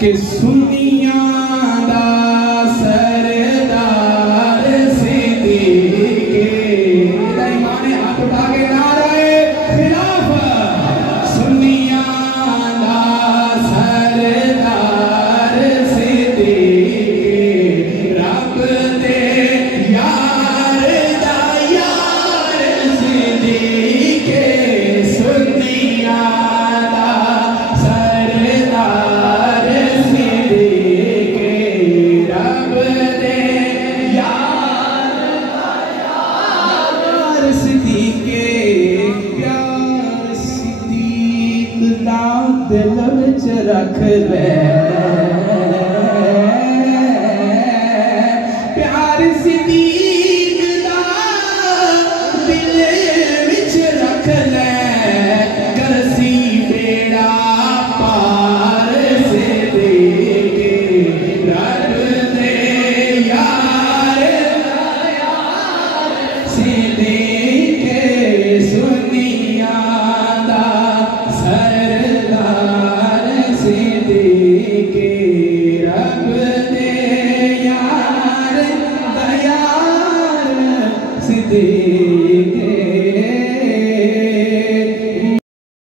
कि सुनिया दा सरदार सिद्दीक़ ईमान हाथ उठा के नारे खिलाफत सुनिया दा सरदार सिद्दीक़ रब दे यार दा यार सिद्दीक़ सुनिया दा सरदार सिद्दीक़ रब दे यार सिद्दीक़ प्यार सिद्दीक़ दा दिल विच रख ले प्यार सिद्दीक़ दा दिल विच रख ले करसी बेड़ा पार सिद्दीक़ रब दे यार सिद्दीक़ सुनिया दा सरदार सिद्दीक़ रब दे यार दा यार सिद्दीक़